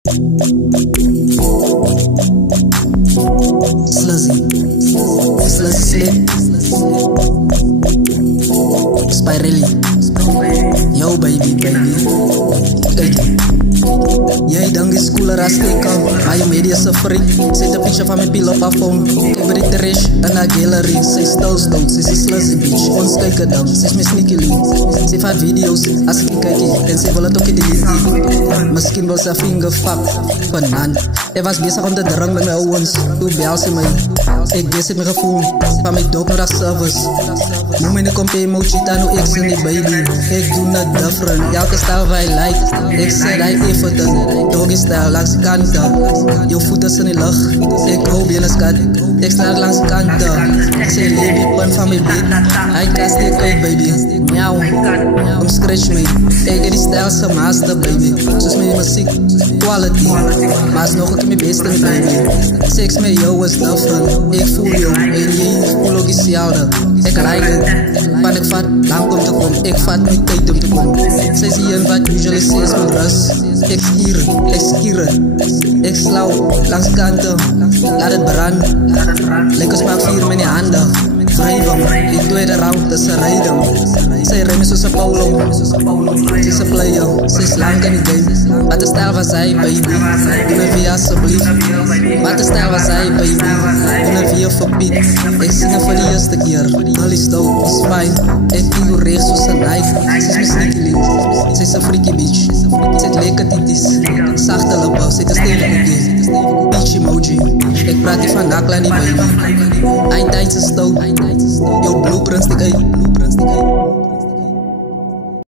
Sluzzy Slip Spirelli. Yo baby Jij dan is cooler als ik kan. Maar je media is een freak. Zet een picture van mijn pil op haar phone. Kijk bij de rich, dan naar gallery. Ze is dood, ze is sluzzy bitch. Ons kijken dan, ze is mijn sneaky link. Ze vaart video's, als ik kijk en ze wil het ook in de liefde. Misschien wil ze vinger fuck, banaan. Hij was bezig om te drank met mijn owens. Toen bel ze mij. Ik bezit mijn gevoel, van mijn dope naar service. Noem me de komp emoji, dan hoe ik ze niet baby. Ik doe het different, elke stijl waar je lijkt. Ik zeg hij even de doggy style langs de kanten. Je voeten zijn in de lucht, ik hoop je een skat. Ik sta langs de kanten, ze leef pan van mijn beat. Hij kast ik uit baby, miauw, om scratch me. Ik heb die stijl zijn master baby. Zoals mijn muziek, quality. Maar is nog ook mijn beste baby. Seks met jou is different. Ik voel jou en je voel ook hetzelfde. Ik rijd het, want ik vat lang om te komen. Ik vat niet tijd om te komen. Zij zien wat usually says mijn rust. Ik skieren, ik slauw langs de kanten. Laat het branden, lekker smaak vier met je handen. Wrijven, ik doe het eruit, dat ze rijden. Zij remmen zoals een polo. Ze is een player, ze is lang in de game. Wat de stijl was zij baby, doe het via alsjeblieft. Wat de stijl was zij baby, doe het via verbied. Ik zing het voor de eerste keer, al is dood, is fijn. Ik figureer zoals een knife, ze is mijn sneaky link. Ze is een freaky bitch, ze heeft lekker titis. Zachte lippen, ze is een stevige game. Beach emoji, ik praat niet van nakla niet baby. Eindtijdse stoot, yo blueprints, stik uit.